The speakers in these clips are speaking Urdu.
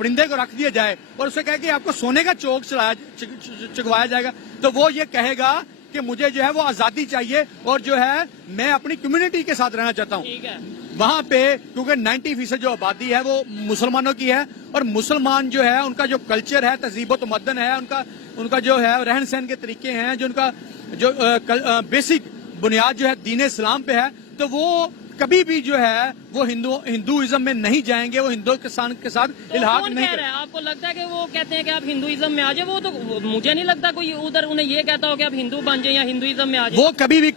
پرندے کو رکھ دیا جائے اور اسے کہے کہ آپ کو سونے کا چوک چکوایا جائے گا تو وہ یہ کہے گا کہ مجھے جو ہے وہ آزادی چاہیے اور جو ہے میں اپنی کمیونٹی کے ساتھ رہنا چاہتا ہوں. وہاں پہ کیونکہ 90% جو آبادی ہے وہ مسلمانوں کی ہے اور مسلمان جو ہے ان کا جو کلچر ہے تہذیب و تمدن ہے ان کا جو ہے رہن سہن کے طریقے ہیں جو ان کا جو بیسک بنیاد جو ہے دین اسلام پہ ہے تو وہ کبھی بھی جو ہے وہ ہندوازم میں نہیں جائیں گے, وہ ہندوستان کے ساتھ الحاق نہیں کریں گے. آپ کو لگتا ہے کہ وہ کہتے ہیں کہ آپ ہندوازم میں آ جائیں, وہ تو مجھے نہیں لگتا کوئی ادھر انہیں یہ کہتا ہو کہ آپ ہندو بن جائیں یا ہندوازم میں آ جائیں. وہ کبھی بھی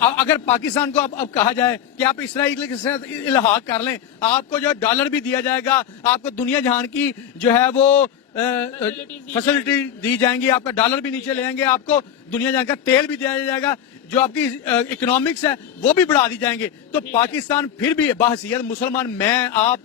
اگر پاکستان کو اب کہا جائے کہ آپ اسرائیل کے ساتھ الحاق کر لیں, آپ کو جو ڈالر بھی دیا جائے گا, آپ کو دنیا جہان کی جو ہے وہ فیسلٹی دی جائیں گی, آپ کا ڈالر بھی نیچے لیں گے, آپ کو دنیا جہان کا تیل بھی دیا جائے گا, جو آپ کی اکنامکس ہے وہ بھی بڑھا دی جائیں گے. تو پاکستان پھر بھی بحیثیت مسلمان میں آپ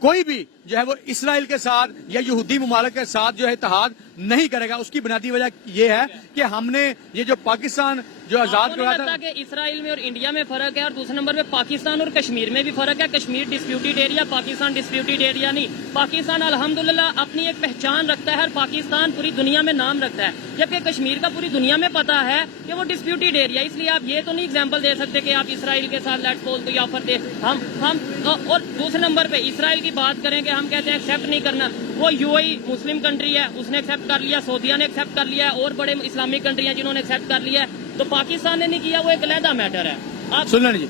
کوئی بھی جو ہے وہ اسرائیل کے ساتھ یا یہودی ممالک کے ساتھ جو ہے اتحاد نہیں کرے گا. اس کی بنیادی وجہ یہ ہے کہ ہم نے یہ جو پاکستان جو آزاد کروایا تھا کہ اسرائیل میں اور انڈیا میں فرق ہے, اور دوسرے نمبر پہ پاکستان اور کشمیر میں بھی فرق ہے. Kashmir disputed area, Pakistan disputed area نہیں. پاکستان الحمدللہ اپنی ایک پہچان رکھتا ہے اور پاکستان پوری دنیا میں نام رکھتا ہے, جبکہ کشمیر کا پوری دنیا میں پتا ہے کہ وہ ڈسپیوٹیڈ ایریا. اس لیے آپ یہ تو نہیں ایگزامپل دے سکتے کہ آپ اسرائیل کے ساتھ لیٹس سپوز کوئی آفر دے. ہم اور دوسرے نمبر پہ اسرائیل کی بات کریں کہ ہم کہتے ہیں ایکسیپٹ نہیں کرنا, وہ UAE مسلم کنٹری ہے, اس نے ایکسیپٹ کر لیا, سعودیہ نے ایکسیپٹ کر لیا ہے, اور بڑے اسلامک کنٹری ہیں جنہوں نے ایکسیپٹ کر لیا ہے. تو پاکستان نے نہیں کیا, وہ ایک علیحدہ میٹر ہے. آپ سن لیں جی,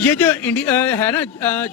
یہ جو ہے نا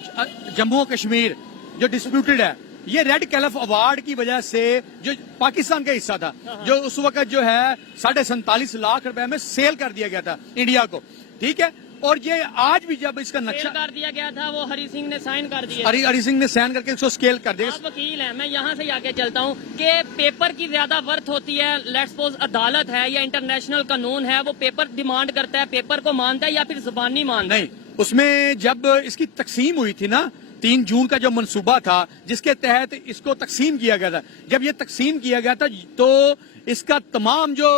جموں کشمیر جو ڈسپیوٹیڈ ہے, یہ ریڈ کیلف ایوارڈ کی وجہ سے جو پاکستان کا حصہ تھا جو اس وقت جو ہے 47.5 لاکھ روپے میں سیل کر دیا گیا تھا انڈیا کو, ٹھیک ہے, اور یہ آج بھی جب اس کا نقشہ کر دیا گیا تھا وہ ہری سنگھ نے سائن کر دیا, ہری سنگھ نے سائن کر کے اس کو اسکیل کر دیا. آپ وکیل ہیں, میں یہاں سے آگے چلتا ہوں کہ پیپر کی زیادہ ورتھ ہوتی ہے, لیٹس سپوز عدالت ہے یا انٹرنیشنل قانون ہے, وہ پیپر ڈیمانڈ کرتا ہے, پیپر کو مانتا ہے یا پھر زبانی مانتا ہے؟ نہیں, اس میں جب اس کی تقسیم ہوئی تھی نا 3 جون کا جو منصوبہ تھا جس کے تحت اس کو تقسیم کیا گیا تھا, جب یہ تقسیم کیا گیا تھا تو اس کا تمام جو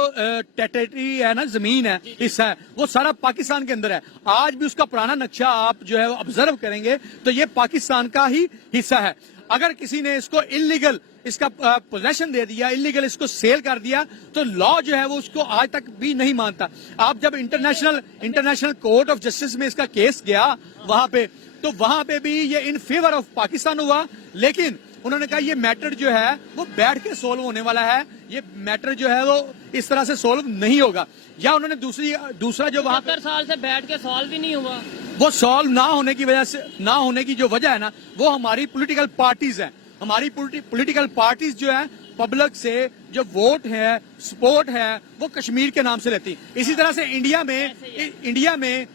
ٹیریٹری ہے نا, زمین ہے, حصہ ہے, وہ سارا پاکستان کے اندر ہے. آج بھی اس کا پرانا نقشہ آپ جو ہے وہ آبزرو کریں گے تو یہ پاکستان کا ہی حصہ ہے. اگر کسی نے اس کو انلیگل اس کا پوزیشن دے دیا, انلیگل اس کو سیل کر دیا, تو لا جو ہے وہ اس کو آج تک بھی نہیں مانتا. آپ جب انٹرنیشنل کورٹ آف جسٹس میں اس کا کیس گیا وہاں پہ, تو وہاں پہ بھی یہ ان فیور آف پاکستان ہوا, لیکن انہوں نے کہا یہ میٹر جو ہے وہ بیٹھ کے سولو ہونے والا ہے, یہ میٹر جو ہے وہ اس طرح سے سولو نہیں ہوگا. یا انہوں نے دوسرا جو وہاں 70 سال سے بیٹھ کے سالو بھی نہیں ہوا, وہ سالو نہ ہونے کی وجہ سے, نہ ہونے کی جو وجہ ہے نا, وہ ہماری پولیٹیکل پارٹیز ہیں. ہماری پولیٹیکل پارٹیز جو ہے پبلک سے جو ووٹ ہے, سپورٹ ہے, وہ کشمیر کے نام سے لیتی. اسی طرح سے انڈیا میں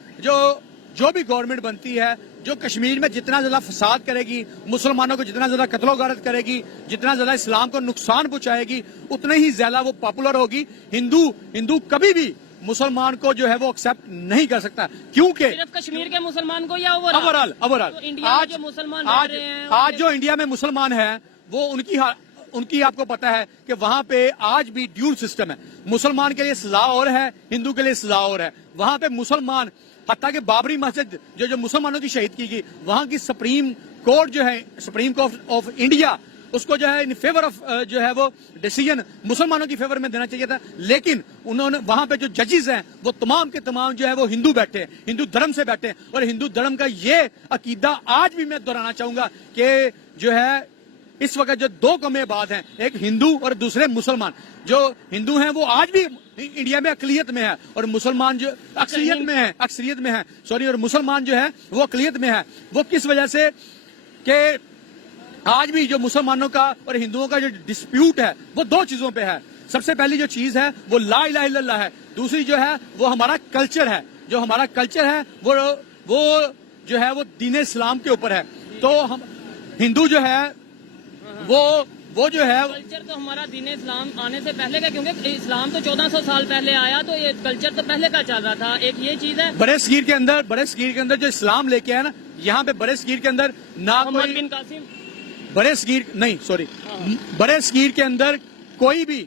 جو بھی گورنمنٹ بنتی ہے, جو کشمیر میں جتنا زیادہ فساد کرے گی, مسلمانوں کو جتنا زیادہ قتل و غارت کرے گی, جتنا زیادہ اسلام کو نقصان پہنچائے گی, اتنا ہی زیادہ وہ پاپولر ہوگی. ہندو کبھی بھی مسلمان کو جو ہے وہ ایکسپٹ نہیں کر سکتا, کیونکہ صرف کشمیر کے مسلمان کو یا اوورال آج جو انڈیا میں مسلمان ہیں وہ ان کی آپ کو پتا ہے کہ وہاں پہ آج بھی ڈیول سسٹم ہے. مسلمان کے لیے سزا اور ہے, ہندو کے لیے سزا اور ہے. وہاں پہ مسلمان, حتیٰ کہ بابری مسجد جو مسلمانوں کی شہید کی گئی, وہاں کی سپریم کورٹ جو ہے, سپریم کورٹ آف انڈیا, اس کو جو ہے ان فیور آف جو ہے وہ ڈیسیژن مسلمانوں کی فیور میں دینا چاہیے تھا, لیکن انہوں نے وہاں پہ جو ججز ہیں وہ تمام کے تمام جو ہے وہ ہندو بیٹھے ہیں, ہندو دھرم سے بیٹھے ہیں. اور ہندو دھرم کا یہ عقیدہ آج بھی میں دہرانا چاہوں گا کہ جو ہے اس وقت جو 2 قومیں آباد ہیں, ایک ہندو اور دوسرے مسلمان. جو ہندو ہیں وہ آج بھی انڈیا میں اقلیت میں ہے, اور مسلمان جو اکثریت میں ہے اور مسلمان جو ہے وہ اقلیت میں ہے. وہ کس وجہ سے کہ آج بھی جو مسلمانوں کا اور ہندوؤں کا جو ڈسپیوٹ ہے وہ 2 چیزوں پہ ہے. سب سے پہلی جو چیز ہے وہ لا الہ الا اللہ ہے, دوسری جو ہے وہ ہمارا کلچر ہے. جو ہمارا کلچر ہے وہ جو ہے وہ دین اسلام کے اوپر ہے. تو ہم ہندو جو ہے وہ جو ہے کلچر تو ہمارا دین اسلام آنے سے پہلے کا, کیونکہ اسلام تو 1400 سال پہلے آیا, تو یہ کلچر تو پہلے کا چل رہا تھا. ایک یہ چیز ہے برے صغیر کے اندر جو اسلام لے کے آیا نا, یہاں پہ برے صغیر کے اندر نہ محمد بن قاسم, برے صغیر کے اندر کوئی بھی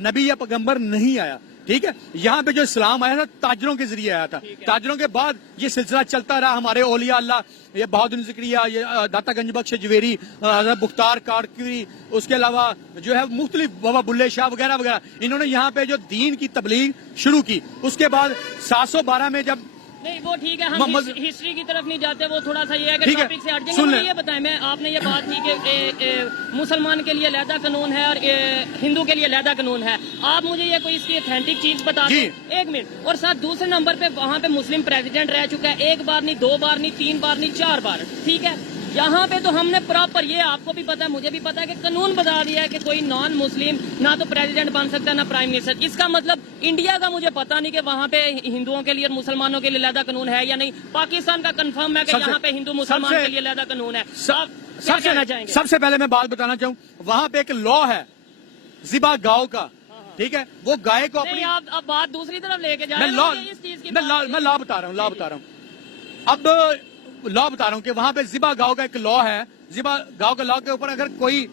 نبی یا پیغمبر نہیں آیا. ٹھیک ہے. یہاں پہ جو اسلام آیا تھا تاجروں کے ذریعے آیا تھا. تاجروں کے بعد یہ سلسلہ چلتا رہا. ہمارے اولیاء اللہ، یہ بہادر ذکریہ، یہ داتا گنج بخش جویری، حضرت بختار کارکری، اس کے علاوہ جو ہے مختلف بابا بلے شاہ وغیرہ وغیرہ، انہوں نے یہاں پہ جو دین کی تبلیغ شروع کی. اس کے بعد 712 میں جب نہیں وہ ٹھیک ہے، ہم ہسٹری کی طرف نہیں جاتے، وہ تھوڑا سا یہ ہے کہ ٹاپک سے ہٹ جائیں گے. مجھے یہ بتائیں، میں آپ نے یہ بات کی کہ مسلمان کے لیے علیحدہ قانون ہے اور ہندو کے لیے علیحدہ قانون ہے. آپ مجھے یہ کوئی اس کی اتھینٹک چیز بتا دیں. ایک منٹ. اور ساتھ دوسرے نمبر پہ وہاں پہ مسلم پریزیڈنٹ رہ چکا ہے، 1 بار نہیں، 2 بار نہیں، 3 بار نہیں، 4 بار. ٹھیک ہے. یہاں پہ تو ہم نے پراپر، یہ آپ کو بھی پتا ہے مجھے بھی پتا ہے کہ قانون بتا دیا ہے کہ کوئی نان مسلم نہ تو پریزیڈنٹ بن سکتا ہے نہ پرائم منسٹر. اس کا مطلب انڈیا کا مجھے پتا نہیں کہ وہاں پہ ہندوؤں کے لیے اور مسلمانوں کے لیے علیحدہ قانون ہے یا نہیں. پاکستان کا کنفرم ہے کہ یہاں پہ ہندو مسلمان کے لیے علیحدہ قانون ہے. کیا کہنا چاہیں گے؟ سب سے پہلے میں بات بتانا چاہوں، وہاں پہ ایک لا ہے ذبح گاؤں کا. ٹھیک ہے. وہ گائے کو اپنی، آپ بات دوسری طرف لے کے جا رہے ہیں. اس چیز کی میں لا بتا رہا ہوں. اب لا بتا رہا ہوں کہ وہاں پہ ذبح گاؤں کا ایک لا ہے. ذبح گاؤں کے لا کے اوپر اگر کوئی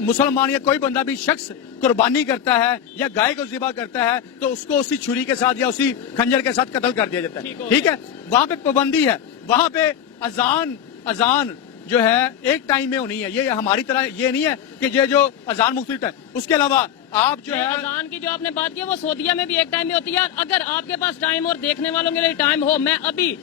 مسلمان یا کوئی بندہ بھی شخص قربانی کرتا ہے یا گائے کو ذبح کرتا ہے تو اس کو اسی چھری کے ساتھ یا اسی خنجر کے ساتھ قتل کر دیا جاتا ہے. ٹھیک ہے. وہاں پہ پابندی ہے. وہاں پہ اذان جو ہے ایک ٹائم میں ہونی ہے. یہ ہماری طرح یہ نہیں ہے کہ یہ جو اذان مختلف ہے. اس کے علاوہ آپ جو ہے اذان کی جو آپ نے بات کی وہ سعودیہ میں بھی ایک ٹائم میں ہوتی ہے. اگر آپ کے پاس ٹائم اور دیکھنے والوں کے لیے ٹائم ہو، میں ابھی